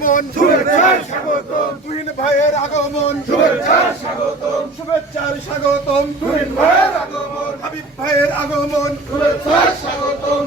আগমন, শুভেচ্ছার স্বাগতম, তুহিন ভাইয়ের আগমন, শুভেচ্ছার স্বাগতম, শুভেচ্ছার স্বাগতম, তুহিন ভাইয়ের আগমন, হাবিব ভাইয়ের আগমন, শুভেচ্ছার স্বাগতম।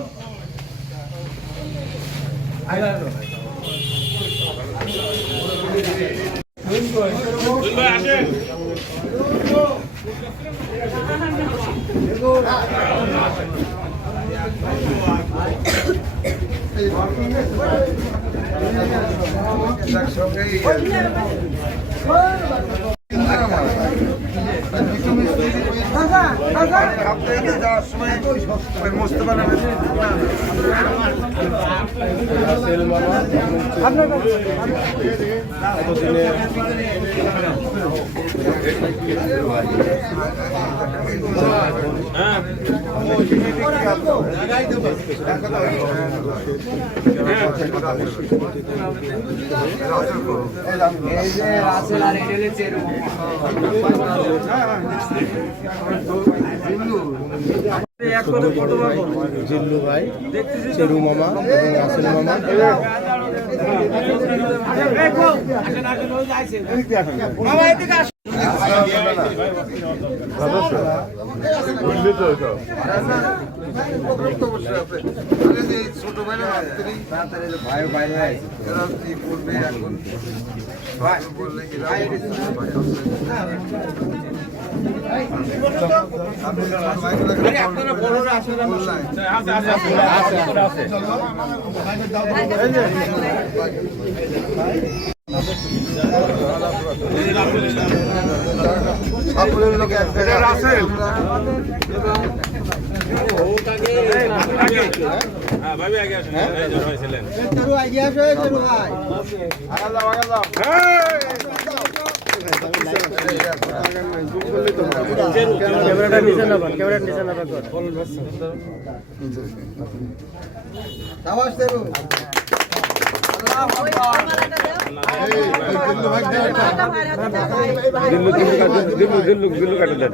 জিল্লু ভাই, চেরু মামা এবং রাসেল মামা। ছোট ভাই বাইরে করবে এখন বললে সকলের লোক এক জায়গায় আছে। ক্যামেরাটা নিচে না পান, ক্যামেরাটা নিচে না পান। দিল্লু কাটে দেন।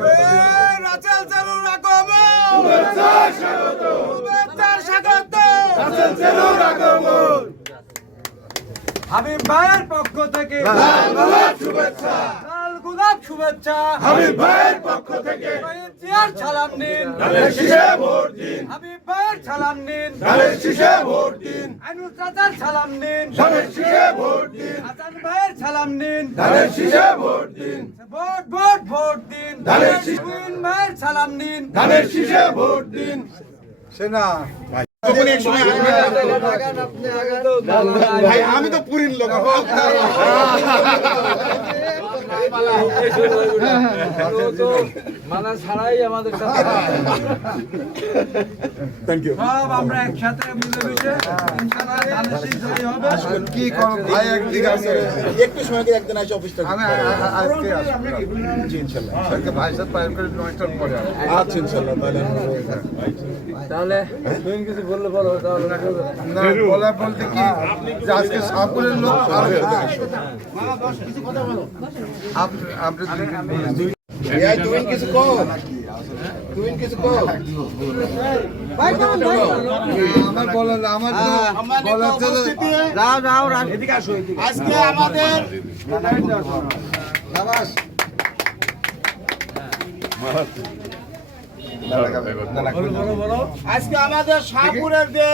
হাবিব ভাইয়ের পক্ষ থেকে লাল গোলাপ শুভেচ্ছা, লাল গোলাপ শুভেচ্ছা। হাবিব ভাইয়ের পক্ষ থেকে চেয়ার সালাম নিন, ধানের শীষে ভোট দিন, হাবিব ভাইয়ের সালাম নিন, ধানের শীষে ভোট দিন, আইনুল চাচার সালাম নিন, ধানের শীষে ভোট দিন, হাসান ভাইয়ের সালাম নিন, ধানের শীষে ভোট দিন, ভোট ভোট ভোট দিন, ধানের শীষ- তুহিন ভাইয়ের সালাম নিন। ধানের শীষে ভোট দিন। সেনা ভাই আমি তো পুরীর লোক। মানা ছাড়াই আমাদের সাথে থ্যাংক ইউ। সব আমরা একসাথে মিলেমিশে ইনশাআল্লাহ ধানের শীষ জয়ী হবে। কি করো ভাই একদিকে আছে একটু সময় করে একদিন আসে অফিসটা। আমি আজকে আসবো জি ইনশাআল্লাহ সরকার ভাই সাথে পাইপ করে 9টার পরে আচ্ছা ইনশাআল্লাহ। তাহলে তুমি কিছু বললে বলো, তাহলে না বলা বলতে কি যে আজকে সাপুরের লোক আরো আপনি তুমি কিছু কো, তুমি কিছু কো। আমার বলা না আমার বলা এদিকে আসো, এদিকে। আজকে আমাদের আজকে আমাদের শাহপুরের যে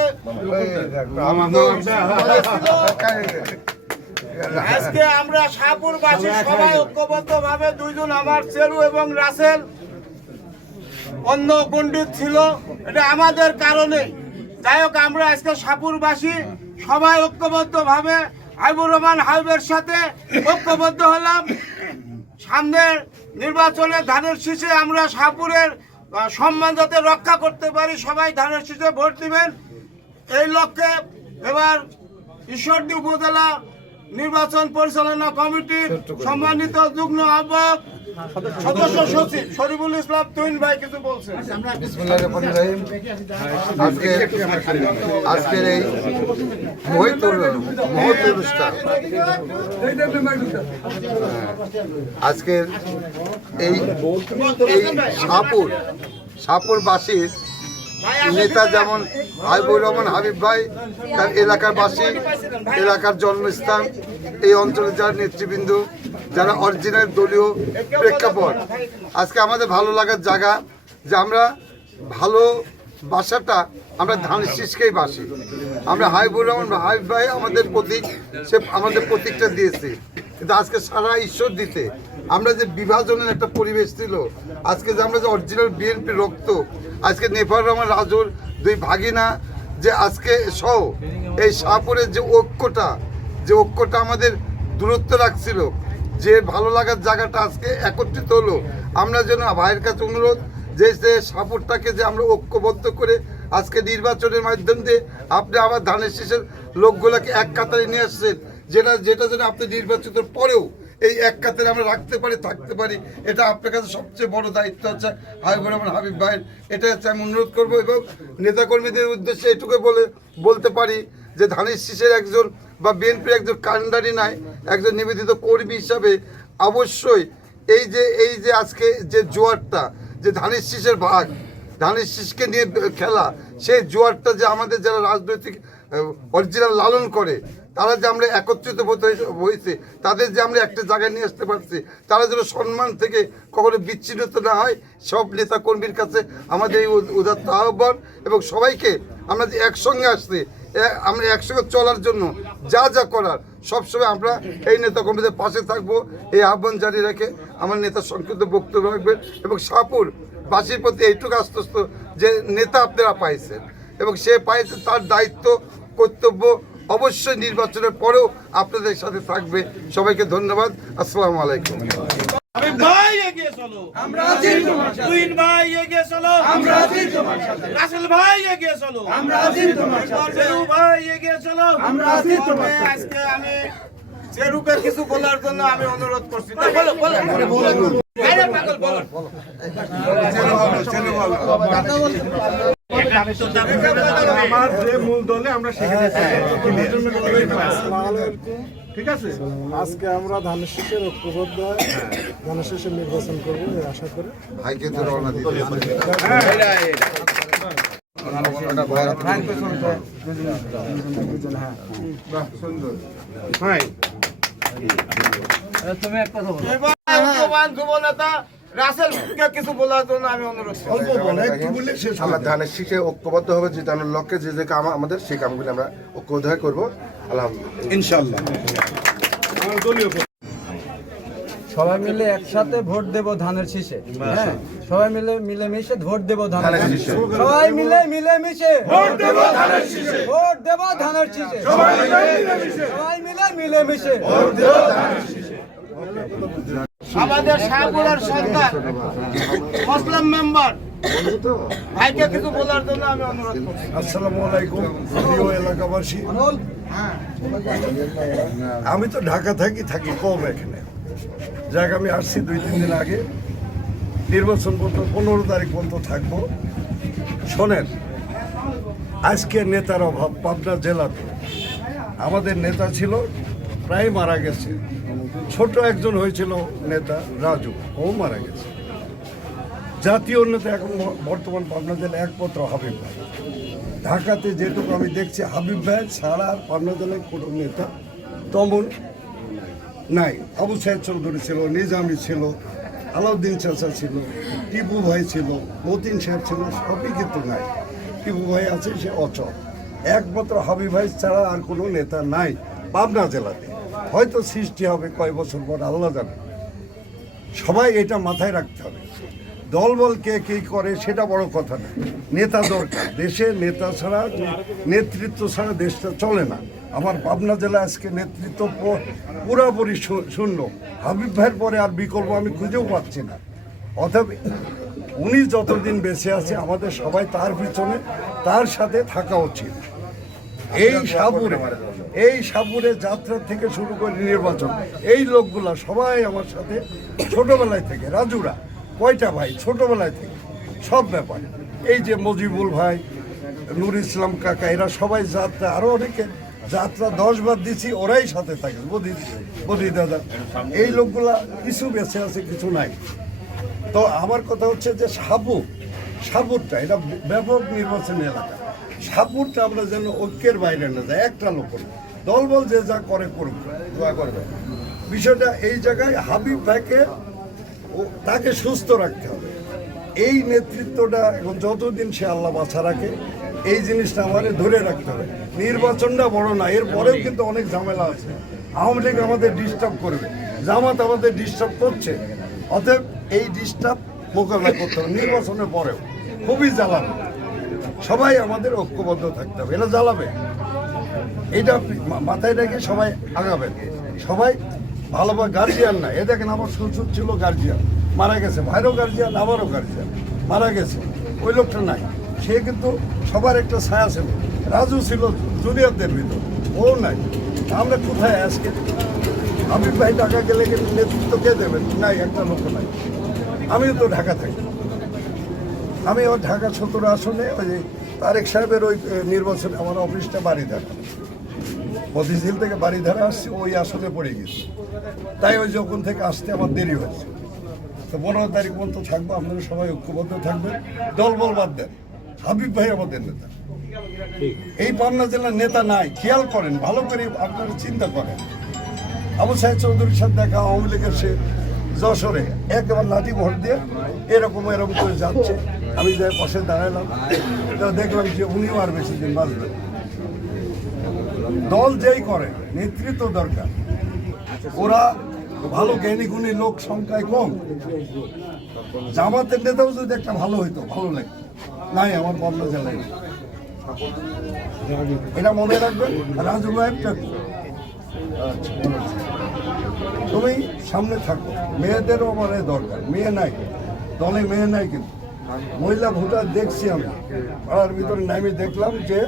আজকে আমরা শাহপুরবাসী সবাই ঐক্যবদ্ধ ভাবে দুইজন আমার চেরু এবং রাসেল অন্য পণ্ডিত ছিল, এটা আমাদের কারণে। যাই হোক আমরা আজকে শাহপুরবাসী সবাই ঐক্যবদ্ধ ভাবে হাবিবুর রহমান হাবিবের সাথে ঐক্যবদ্ধ হলাম। সামনের নির্বাচনে ধানের শীষে আমরা শাহপুরের সম্মান যাতে রক্ষা করতে পারি, সবাই ধানের শীষে ভোট দিবেন এই লক্ষ্যে এবার ঈশ্বরদী উপজেলা নির্বাচন পরিচালনা কমিটির সম্মানিত যুগ্ম আহ্বায়ক সদস্য সচিব শরীফুল ইসলাম তুহিন ভাই কিছু বলছেন। বিসমিল্লাহির রহমানির রহিম। আজকের এই মহৎ অনুষ্ঠান, আজকের এই শাহপুরবাসীর নেতা যেমন হাবিবুর রহমান হাবিব ভাই, তার এলাকার বাসী, এলাকার জন্মস্থান, এই অঞ্চলের যারা নেতৃবৃন্দ, যারা অরিজিনাল দলীয় প্রেক্ষাপট, আজকে আমাদের ভালো লাগার জায়গা যে আমরা ভালো বাসাটা আমরা ধানের শীষকেই বাসি। আমরা হাবিবুর রহমান হাবিব ভাই আমাদের প্রতীক, সে আমাদের প্রতীকটা দিয়েছে, কিন্তু আজকে সারা ঈশ্বর দিতে আমরা যে বিভাজনের একটা পরিবেশ ছিল, আজকে যে আমরা যে অরিজিনাল বিএনপি রক্ত, আজকে নেফার রহমান রাজুর দুই ভাগিনা যে আজকে সহ এই শাহপুরের যে ঐক্যটা আমাদের দূরত্ব রাখছিল, যে ভালো লাগার জায়গাটা আজকে একত্রিত হলো। আমরা যেন ভাইয়ের কাছে অনুরোধ যে শাহপুরটাকে যে আমরা ঐক্যবদ্ধ করে আজকে নির্বাচনের মাধ্যম দিয়ে আপনি আবার ধানের শীষের লোকগুলোকে এক কাতারে নিয়ে আসছেন, যেটা যেন আপনি নির্বাচিত পরেও এই এক কাতারে আমরা রাখতে পারি, থাকতে পারি, এটা আপনার কাছে সবচেয়ে বড় দায়িত্ব হচ্ছে হাবিবুর রহমান হাবিব ভাইয়ের। এটা হচ্ছে আমি অনুরোধ করবো এবং নেতাকর্মীদের উদ্দেশ্যে এটুকু বলতে পারি যে ধানের শীষের একজন বা বিএনপির একজন কান্ডারি নাই, একজন নিবেদিত কর্মী হিসাবে অবশ্যই এই যে আজকে যে জোয়ারটা, যে ধানের শীষের ভাগ, ধানের শীষকে নিয়ে খেলা, সেই জোয়ারটা যে আমাদের যারা রাজনৈতিক অরিজিনাল লালন করে, তারা যে আমরা একত্রিত হয়েছে, তাদের যে আমরা একটা জায়গায় নিয়ে আসতে পারছি, তারা যেন সম্মান থেকে কখনো বিচ্ছিন্ন না হয়, সব নেতা কর্মীর কাছে আমাদের এই উদাত্ত আহ্বান। এবং সবাইকে আমরা যে একসঙ্গে আসছি, আমরা একসঙ্গে চলার জন্য যা যা করার সবসময় আমরা এই নেতা কর্মীদের পাশে থাকবো, এই আহ্বান জারি রেখে আমার নেতা সংক্ষিপ্ত বক্তব্য রাখবেন। এবং শাহপুর বাসীর প্রতি এইটুকু আশ্বস্ত যে নেতা আপনারা পাইছেন এবং সে পাইছে, তার দায়িত্ব কর্তব্য অবশ্যই নির্বাচনের পরেও আপনাদের সাথে থাকবে। সবাইকে ধন্যবাদ। আসসালামু আলাইকুম। হাবিব ভাই এগিয়ে চলো, আমরা আছি তোমার সাথে। তুহিন ভাই এগিয়ে চলো, আমরা আছি তোমার সাথে। রাসেল ভাই এগিয়ে চলো, আমরা আছি তোমার সাথে। চেরু ভাই এগিয়ে চলো, আমরা আছি তোমার সাথে। আজকে আমি চেরুকে কিছু বলার জন্য আমি অনুরোধ করছি। বলো আরে পাগল বলো। আমার যে মূল দলে আমরা সেখানে ঠিক আছে। আজকে আমরা ধানের শীষের ঐক্যবদ্ধ হয়ে ধানের শীষের নির্বাচন করবো এই আশা করে ভাইকে তো রওনা দিতে তুমি এক কথা বলো। এবার যুবনেতা রাসেলকে কিছু বলার জন্য আমি অনুরোধ করছি। আমরা ধানের শীষে ঐক্যবদ্ধ হবে, যে ধানের লক্ষ্যে যে কাম আমাদের সেই কামগুলি আমরা ঐক্যবদ্ধ হয়ে করবো আলহামদুলিল্লাহ ইনশাআল্লাহ। আমার দলীয় সবাই মিলে একসাথে ভোট দেব ধানের শীষে। হ্যাঁ, সবাই মিলেমিশে ভোট দেব ধানের শীষে। সবাই মিলেমিশে ভোট দেব ধানের শীষে। ভোট দেব ধানের শীষে। সবাই মিলেমিশে ভোট দেব ধানের শীষে। আমাদের শাহপুরের সন্তান মুসলিম মেম্বার ভাইকে কিছু বলার জন্য আমি অনুরোধ করছি। আসসালামু আলাইকুম প্রিয় এলাকাবাসী। আমি তো ঢাকা থাকি কম এখানে, যাক আমি আসছি 2-3 দিন আগে। নির্বাচন পর্যন্ত 15 তারিখ পর্যন্ত থাকবো। শোনেন, আজকে নেতার অভাব পাবনা জেলাতে। আমাদের নেতা ছিল, প্রায় মারা গেছে। ছোট একজন হয়েছিল নেতা রাজু, ও মারা গেছে। জাতীয় নেতা এখন বর্তমান পাবনা জেলা একমাত্র হাবিব ভাই। ঢাকাতে যেটুকু আমি দেখছি, হাবিব ভাই ছাড়া পাবনা জেলায় কোনো নেতা তেমন নাই। আবু সাহেব চৌধুরী ছিল, নিজামী ছিল, আলাউদ্দিন চাচা ছিল, টিপু ভাই ছিল, মতিন সাহেব ছিল, সবই কিন্তু নাই। টিপু ভাই আছে, সে অচল। একমাত্র হাবিব ভাই ছাড়া আর কোনো নেতা নাই পাবনা জেলাতে। হয়তো সৃষ্টি হবে কয় বছর পর, আল্লাহ জানে। সবাই এটা মাথায় রাখতে হবে। দলবল কে কী করে সেটা বড় কথা না, নেতা দরকার। দেশে নেতা ছাড়া, নেতৃত্ব ছাড়া দেশটা চলে না। আমার পাবনা জেলা আজকে নেতৃত্ব পুরোপুরি শূন্য। হাবিব ভাইয়ের পরে আর বিকল্প আমি খুঁজেও পাচ্ছি না। অতএব উনি যতদিন বেঁচে আছে, আমাদের সবাই তার পিছনে, তার সাথে থাকা উচিত। এই সাপুরে যাত্রা থেকে শুরু করে নির্বাচন, এই লোকগুলা সবাই আমার সাথে ছোটবেলায় থেকে, রাজুরা কয়টা ভাই ছোটবেলায় থেকে সব ব্যাপারে। এই যে মজিবুল ভাই, নুর ইসলাম কাকা, এরা সবাই যাত্রা, আরও অনেকে যাত্রা 10 বার দিচ্ছি, ওরাই সাথে থাকে। বদি দাদা, এই লোকগুলা কিছু বেঁচে আছে, কিছু নাই। তো আমার কথা হচ্ছে যে সাপুরটা এটা ব্যাপক নির্বাচনী এলাকা, সাপুরটা আমরা যেন ঐক্যের বাইরে না যায়, একটা লোক না। দলবল যে যা করে করুক, দোয়া করবে। বিষয়টা এই জায়গায় হাবিব ভাইকে তাকে সুস্থ রাখতে হবে। এই নেতৃত্বটা এখন যতদিন সে আল্লাহ বাছা রাখে, এই জিনিসটা আমাদের ধরে রাখতে হবে। নির্বাচনটা বড় না, এর পরেও কিন্তু অনেক ঝামেলা আছে। আওয়ামী লীগ আমাদের ডিস্টার্ব করবে, জামাত আমাদের ডিস্টার্ব করছে, অতএব এই ডিস্টার্ব মোকাবেলা করতে হবে নির্বাচনের পরেও। খুবই জ্বালাবে, সবাই আমাদের ঐক্যবদ্ধ থাকতে হবে। এটা জ্বালাবে, এটা মাথায় রেখে সবাই আগাবেন। সবাই ভালোভাবে গার্জিয়ান না, এ দেখেন আমার শ্বশুর ছিল গার্জিয়ান, মারা গেছে, ভাইরও গার্জিয়ান, আমারও গার্জিয়ান, মারা গেছে। ওই লোকটা নাই, সে কিন্তু সবার একটা ছায়া ছিল। রাজু ছিল জুনিয়রদের ভিতর, ও নাই। আমরা কোথায় আজকে? হাবিব ভাই ঢাকা গেলে কিন্তু নেতৃত্ব কে দেবেন? নাই, একটা লোক নাই। আমিও তো ঢাকা থাকি, আমি ওই ঢাকা 17 আসনে ওই তারেক সাহেবের ওই নির্বাচনে আমার অফিসটা বাড়িধারা, মতিঝিল থেকে বাড়িধারা আসছি, ওই আসনে পড়ে গেছি। তাই ওই যখন থেকে আসতে আমার দেরি হয়েছে। তো 15 তারিখ পর্যন্ত থাকবো, আপনারা সবাই ঐক্যবদ্ধ থাকবেন, দলবল বাদ দেন। হাবিব ভাই আমাদের নেতা, এই পাবনা জেলার নেতা নাই। খেয়াল করেন, ভালো করে আপনারা চিন্তা করেন। আবু সাহেব চৌধুরীর সাথে দেখা, আওয়ামী লীগের সে যশোরে একবার লাঠি ভোট দিয়ে এরকম করে যাচ্ছে। আমি যাই পাশে দাঁড়ালাম, তো দেখলাম যে উনিও আর বেশি দিন বাঁচবেন। দল যেই করে, নেতৃত্ব দরকার। ওরা ভালো জ্ঞানী গুণী লোক সংখ্যায় কম। জামাতের নেতাও যদি একটা ভালো হইতো, ভালো লাগে। নাই, আমার পাবনা জেলায় নেই। এটা মনে রাখবেন। রাজু ভাইটা তুমি সামনে থাকো, মেয়েদেরও আমার দরকার। মেয়ে নাই দলে, মেয়ে নাই, কিন্তু মহিলা ভোটার দেখছি আমি পাড়ার ভিতরে নামে দেখলাম যে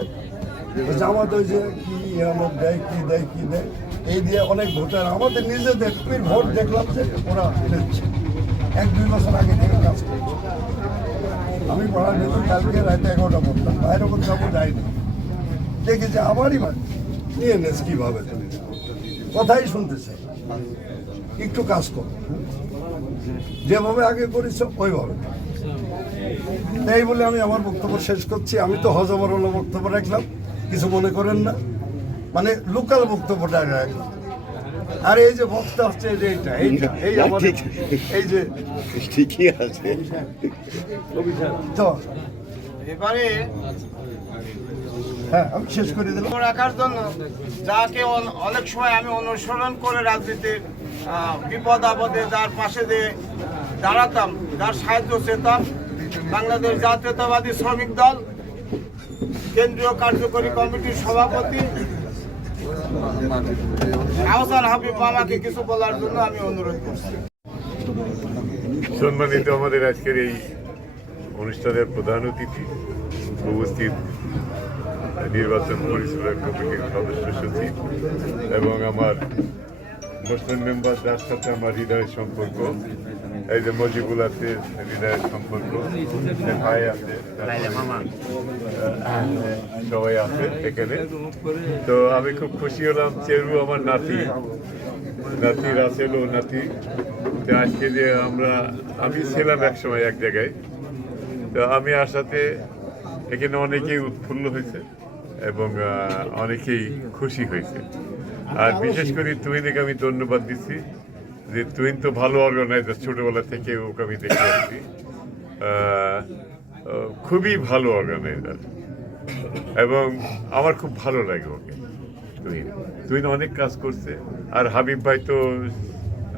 জামাত ওই যে কি আমার দেয়, কি দেয়, কি দেয়, এই দিয়ে অনেক ভোটার আমাদের নিজেদের ভোট দেখলাম যে ওরা নিচ্ছে। 1-2 বছর আগে থেকে কাজ করছে। আমি পাড়ার ভিতর কালকে রাতে 11টা পড়তাম, বাইরে কোথাও যাইনি, দেখি যে আমারই ভাই নিয়ে নেস কীভাবে, কথাই শুনতে চাই। একটু কাজ করো, যেভাবে আগে করেছ ওইভাবে। এই বলে আমি আমার বক্তব্য শেষ করছি। আমি তো হজবরল বক্তব্য রাখলাম, কিছু মনে করেন না, মানে লোকাল বক্তব্যটা রাখলাম। আর এই যে বক্তা হচ্ছে যে এইটা এই আমাদের এই যে ঠিকই আছে। তো এবারে হ্যাঁ, আমি শেষ করে দিলাম। রাখার জন্য যাকে অনেক সময় আমি অনুসরণ করে রাজনীতির বিপদ আপদে যার পাশে দিয়ে দাঁড়াতাম, যার সাহায্য চেতাম, বাংলাদেশ জাতীয়তাবাদী শ্রমিক দল কেন্দ্রীয় কার্যকরী কমিটির সভাপতি আহসান হাবিব মামাকে কিছু বলার জন্য আমি অনুরোধ করছি। সম্মানিত আমাদের আজকের এই অনুষ্ঠানের প্রধান অতিথি, উপস্থিত নির্বাচন পরিচালনা কমিটির সদস্য সচিব এবং আমার মুসলিম মেম্বার, যার সাথে আমার হৃদয়ের সম্পর্ক, এই যে মজিবুল আছে, হৃদয়ের সম্পর্ক, ভাই আছে, সবাই আছে এখানে। তো আমি খুব খুশি হলাম, চেরু আমার নাতি রাসেল ও নাতি। তো আজকে যে আমি ছিলাম এক সময় এক জায়গায়, তো আমি আসাতে এখানে অনেকেই উৎফুল্ল হয়েছে এবং অনেকেই খুশি হয়েছে। আর বিশেষ করে তুহিনকে আমি ধন্যবাদ দিচ্ছি যে তুহিন তো ভালো অর্গানাইজার, ছোটবেলা থেকে ওকে আমি দেখে আসছি, খুবই ভালো অর্গানাইজার এবং আমার খুব ভালো লাগে ওকে। তুহিন অনেক কাজ করছে। আর হাবিব ভাই তো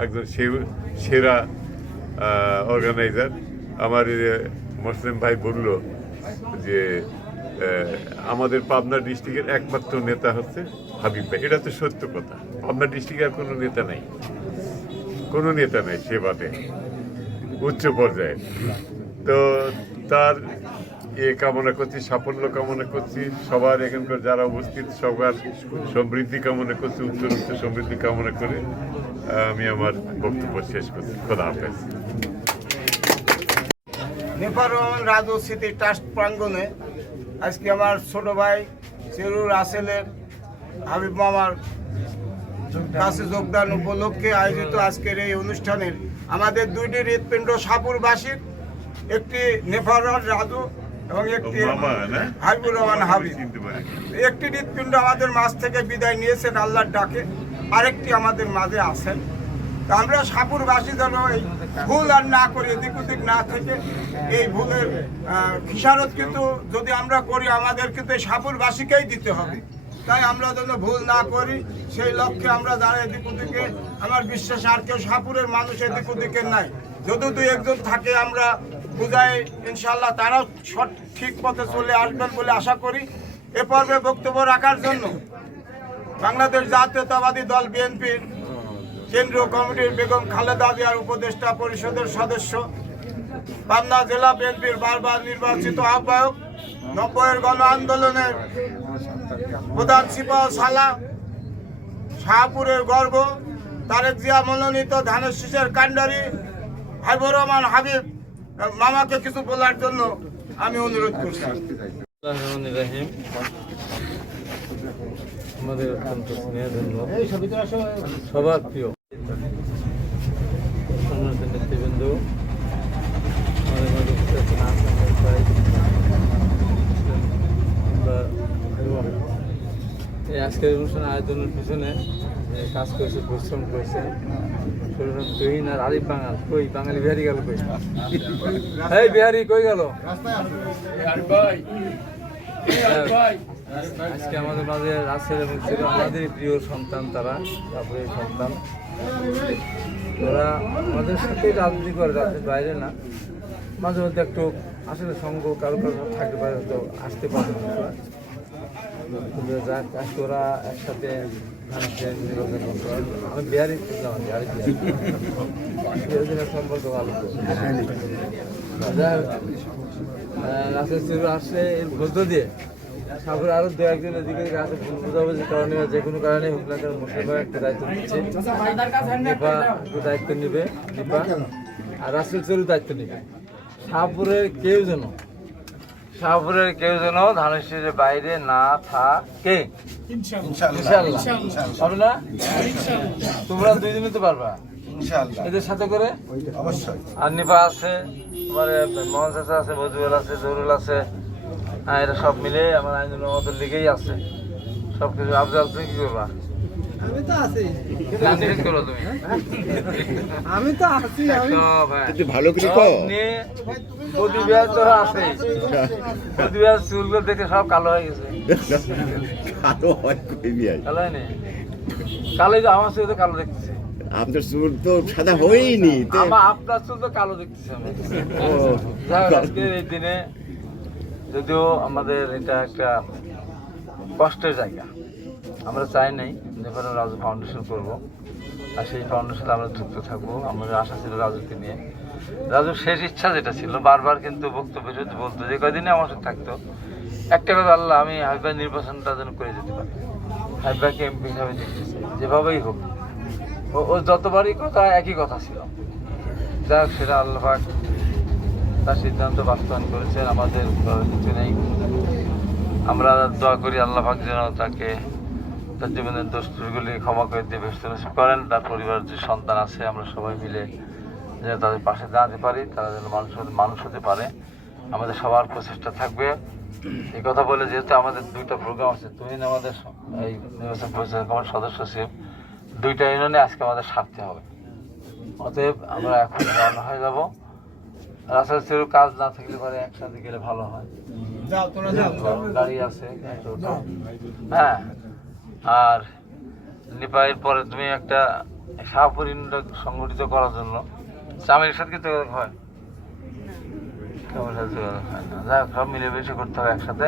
একজন সেরা অর্গানাইজার। আমার মুসলিম ভাই বলল যে আমাদের পাবনা ডিস্ট্রিক্টের একমাত্র নেতা হচ্ছে হাবিব ভাই। এটা তো সত্য কথা। পাবনা ডিস্ট্রিক্টে আর কোনো নেতা নাই সেবাতে উচ্চ পর্যায়ে। তো তার কামনা করছি, সাফল্য কামনা করছি, সবার এখানকার যারা উপস্থিত সবার সমৃদ্ধি কামনা করছি, উত্তর সমৃদ্ধি কামনা করে আমি আমার বক্তব্য শেষ করছি। খোদা হাফেজ। নেপাল রহমান রাজু স্মৃতি ট্রাস্ট প্রাঙ্গণে আজকে আমার ছোট ভাই চেরু রাসেলের হাবিব মামার কাছে যোগদান উপলক্ষে আয়োজিত আজকের এই অনুষ্ঠানের আমাদের দুইটি হৃৎপিণ্ড সাপুরবাসীর একটি নেফারুল রাজু এবং একটি মামা না হাবিবুর রহমান হাবিব। চিনতে পারি একটি হৃৎপিণ্ড আমাদের মাঝ থেকে বিদায় নিয়েছেন আল্লাহর ডাকে, আরেকটি আমাদের মাঝে আছেন। তা আমরা সাপুরবাসী যেন এই ভুল আর না করি, এদিক ওদিক না থেকে এই ভুলের খিসারত কিন্তু যদি আমরা করি আমাদের কিন্তু এই সাপুরবাসীকেই দিতে হবে। তাই আমরা যেন ভুল না করি সেই লক্ষ্যে আমরা যারা এদিক ওদিকে, আমার বিশ্বাস আর কেউ সাপুরের মানুষ এদিক ওদিকে নাই, যদি দুই একজন থাকে আমরা বুঝাই ইনশাল্লাহ তারাও ঠিক পথে চলে আসবেন বলে আশা করি। এ পর্বে বক্তব্য রাখার জন্য বাংলাদেশ জাতীয়তাবাদী দল বিএনপির কেন্দ্রীয় কমিটির বেগম খালেদা জিয়ার উপদেষ্টা পরিষদের সদস্য, পাবনা জেলা বিএনপির বারবার নির্বাচিত আহ্বায়ক, 90-এর গণ আন্দোলনের প্রধান সিপাহ সালা, শাহপুরের গর্ব, তারেক জিয়া মনোনীত ধানের শীষের কাণ্ডারি হাবিবুর রহমান হাবিব মামাকে কিছু বলার জন্য আমি অনুরোধ করছি। রহিম, আমাদের অত্যন্ত স্নেহধন্য সবার প্রিয় নেতৃবৃন্দ, আমাদের মাঝে উপস্থিত আছেন আসাম ভাই, এই আজকের অনুষ্ঠানে আয়োজনের পিছনে যে কাজ করেছে, পরিশ্রম করেছে তুহিন আর আরিফ বাঙাল। কই বাঙালি বিহারি গেল? কই এই বিহারি কই গেল? আজকে আমাদের মাঝে রাসেল এবং ছিল আমাদেরই প্রিয় সন্তান, তারা তারপরে সন্তান, ওরা আমাদের সাথেই রাজনীতি করে, রাজনীতির বাইরে না। মাঝে মধ্যে একটু আসলে সঙ্গ কারো কারো থাকতে পারে, তো আসতে পারে না। যাক, আজকে ওরা একসাথে নির্বাচন করতে, আমি বিহারি বিহারি সম্পর্ক ভালো। রাসেল ছিল আসলে এর মধ্য দিয়ে সাগর আরো দু একজনের দিকে আছে ভুল বোঝাবুঝির কারণে বা যে কোনো কারণে হোক না কেন মুশারফ একটা দায়িত্ব নিচ্ছে, নিপা একটু দায়িত্ব নেবে, নিপা আর রাসেল চুরু দায়িত্ব নেবে। শাহপুরের কেউ যেন ধানের শীষের বাইরে না থাকে, ইনশাআল্লাহ হবে না? তোমরা দুইজনই তো পারবা এদের সাথে করে, অবশ্যই। আর নিপা আছে, আমার মোহন চাচা আছে, বজুল আছে, জরুল আছে, হ্যাঁ, এটা সব মিলে আমার আইনুল মতের লিগেই আছে সব কিছু। আফজাল তুমি কি করবা? আমি তো আছি, করো তুমি, আমি তো আছি। ভালো করে কও। প্রতিবিহার তো আছে, প্রতিবিহার চুলগুলো দেখে সব কালো হয়ে গেছে। কালো হয় কই বিয়াই? কালো হয়নি? কালোই তো আমার চুল তো কালো দেখতেছে। আপনার চুল তো সাদা হয়নি। আপনার চুল তো কালো দেখতেছে আমি। আজকের এই দিনে যদিও আমাদের এটা একটা কষ্টের জায়গা, আমরা চাই নাই যে কোনো রাজু ফাউন্ডেশন করবো, আর সেই ফাউন্ডেশনে আমরা যুক্ত থাকবো। আমাদের আশা ছিল রাজুকে নিয়ে, রাজুর শেষ ইচ্ছা যেটা ছিল, বারবার কিন্তু বক্তব্য বলতো যে কদিনে আমার সাথে থাকতো একটা কথা, আল্লাহ আমি হাবিব ভাই নির্বাচনটা যেন করে যেতে পারি, হাবিব ভাইকে এমপি হিসাবে দেখতেছি যেভাবেই হোক। ও যতবারই কথা একই কথা ছিল, যাই হোক সেটা আল্লাহ পাক তার সিদ্ধান্ত বাস্তবায়ন করেছেন, আমাদের কিছু নেই। আমরা দোয়া করি আল্লাহ পাক যেন তাকে তার জীবনের দোষ ত্রুটিগুলি ক্ষমা করে দিয়ে বেশ করেন। তার পরিবারের যে সন্তান আছে আমরা সবাই মিলে যেন তাদের পাশে দাঁড়াতে পারি, তারা যেন মানুষ হতে পারে, আমাদের সবার প্রচেষ্টা থাকবে। এই কথা বলে যেহেতু আমাদের দুইটা প্রোগ্রাম আছে, তুহিন আমাদের এই নির্বাচন পরিচালনা কমিটির সদস্য সচিব, দুইটা ইউনিয়নে আজকে আমাদের সারতে হবে। অতএব আমরা এখন রওনা হয়ে যাব। রাস্তার সেরু কাজ না থাকলে পরে একসাথে গেলে ভালো হয়, গাড়ি আছে। হ্যাঁ, আর নিপাইয়ের পরে তুমি একটা শাহপুর সংগঠিত করার জন্য চামের সাথে কি যোগাযোগ হয়? যাই হোক, সব মিলেমিশে করতে হবে একসাথে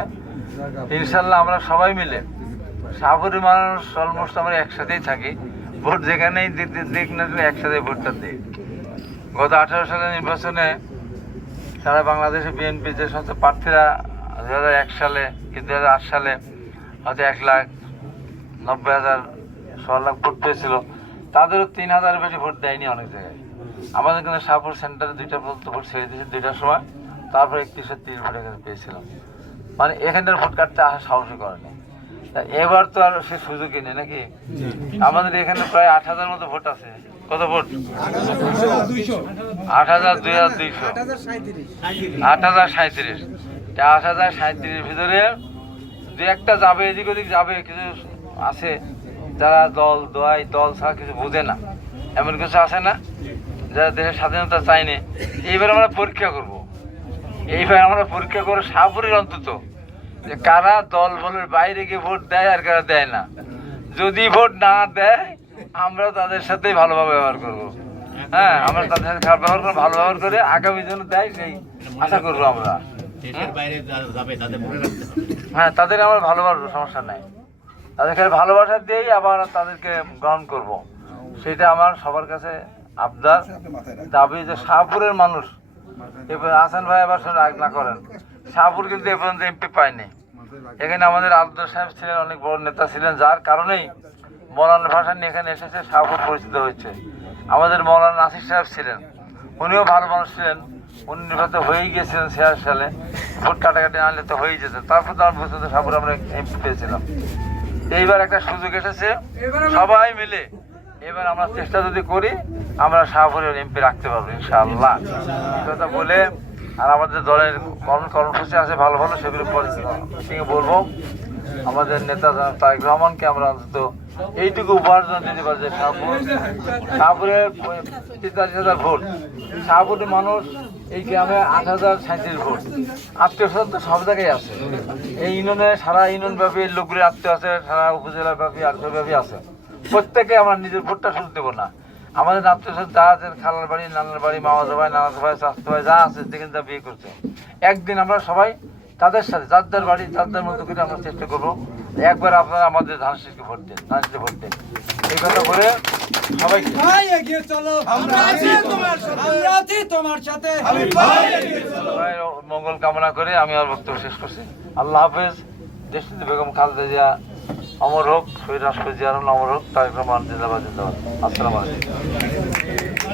ইনশাল্লাহ। আমরা সবাই মিলে, শাহপুরের মানুষ অলমোস্ট আমরা একসাথেই থাকি, ভোট যেখানেই দিক না একসাথে ভোটটা দিই। গত 18 সালের নির্বাচনে সারা বাংলাদেশে বিএনপি যে সমস্ত প্রার্থীরা 2001 সালে কি 2008 সালে হয়তো 1,90,000 1.5 লাখ ভোট পেয়েছিল, তাদেরও 3,000-এর বেশি ভোট দেয়নি অনেক জায়গায়। আমাদের কিন্তু শাহপুর সেন্টারে 2টা পর্যন্ত ভোট ছেড়ে দিয়েছে 2টার সময়, তারপর 31-30 ভোট এখানে পেয়েছিলাম। মানে এখানটার ভোট কাটতে আসা সাহসই করেনি। তা এবার তো আর সে সুযোগই নেই নাকি? আমাদের এখানে প্রায় 8,000 মতো ভোট আছে। কত ভোট? 8,200 8,037। 8,037 ভিতরে দু একটা যাবে, এদিক ওদিক যাবে, কিছু আছে যারা দল ছাড়া কিছু বোঝে না, এমন কিছু আছে না যারা দেশের স্বাধীনতা চায়নি। এইবার আমরা পরীক্ষা করব, এইবার আমরা পরীক্ষা করে শাহপুরের অন্তত যে কারা দল বলের বাইরে গিয়ে ভোট দেয় আর কারা দেয় না। যদি ভোট না দেয় আমরা তাদের সাথে ভালোভাবে ব্যবহার করব। হ্যাঁ, আমরা তাদের সাথে খারাপ ব্যবহার করে ভালো ব্যবহার করে আগামী জন্য দেয় সেই আশা করবো আমরা। হ্যাঁ, তাদের আমার ভালোবাসবো, সমস্যা নাই। তাদেরকে ভালোবাসা দিয়েই আবার তাদেরকে গ্রহণ করব। সেটা আমার সবার কাছে আবদার, দাবি যে শাহপুরের মানুষ এবার হাসান ভাই আবার রাগ না করেন, শাহপুর কিন্তু এ পর্যন্ত এমপি পায়নি। এখানে আমাদের আব্দুল সাহেব ছিলেন, অনেক বড় নেতা ছিলেন, যার কারণেই মৌলানা ভাষা নিয়ে এখানে এসেছে, শাহপুর পরিচিত হয়েছে। আমাদের মৌলানা নাসির সাহেব ছিলেন, উনিও ভালো মানুষ ছিলেন, উনি নির্বাচিত হয়েই গিয়েছিলেন 86 সালে, ভোট কাটাকাটি আনলে তো হয়েই যেত। তারপর তো আমরা বুঝতে শাহপুর আমরা এমপি পেয়েছিলাম। এইবার একটা সুযোগ এসেছে, সবাই মিলে এবার আমরা চেষ্টা যদি করি আমরা শাহপুরের এমপি রাখতে পারবো ইনশাআল্লাহ। এই কথা বলে আর আমাদের দলের কর্মসূচি আছে ভালো ভালো, সেগুলো পরে বলবো। আমাদের নেতা তারেক রহমানকে আমরা অন্তত এইটুকু উপার্জন দিতে পারি যে শাহপুরের 43,000 ভোট, শাহপুরের মানুষ এই গ্রামে 8,037 ভোট, আত্মীয় স্বজন তো সব জায়গায় আছে। এই ইউনিয়নে সারা ইউনিয়ন ব্যাপী লোকগুলি আত্মীয় আছে, সারা উপজেলা ব্যাপী আত্মীয়ব্যাপী আছে। প্রত্যেকে আমরা নিজের ভোটটা শুরু দেবো না, আমাদের আত্মীয় স্বজন যা আছে, খালার বাড়ি, নানার বাড়ি, মামাতো ভাই, নানাতো ভাই, চাচাতো ভাই যা আছে, যেখানে যা বিয়ে করছে, একদিন আমরা সবাই তাদের সাথে যার বাড়ি যার মতো করে আমরা চেষ্টা করবো একবার আপনারা আমাদের ধানশীষকে ভোট দেন, ধানশীষে ভোট দেন। এই কথা বলে সবাইকে মঙ্গল কামনা করে আমি আমার বক্তব্য শেষ করছি। আল্লাহ হাফেজ। দেশনেত্রী বেগম খালেদা জিয়া অমর হোক, শহীদ রাষ্ট্রপতি জিয়ার অমর হোক, তারেক রহমান জিন্দাবাদ জিন্দাবাদ। আসসালামু আলাইকুম।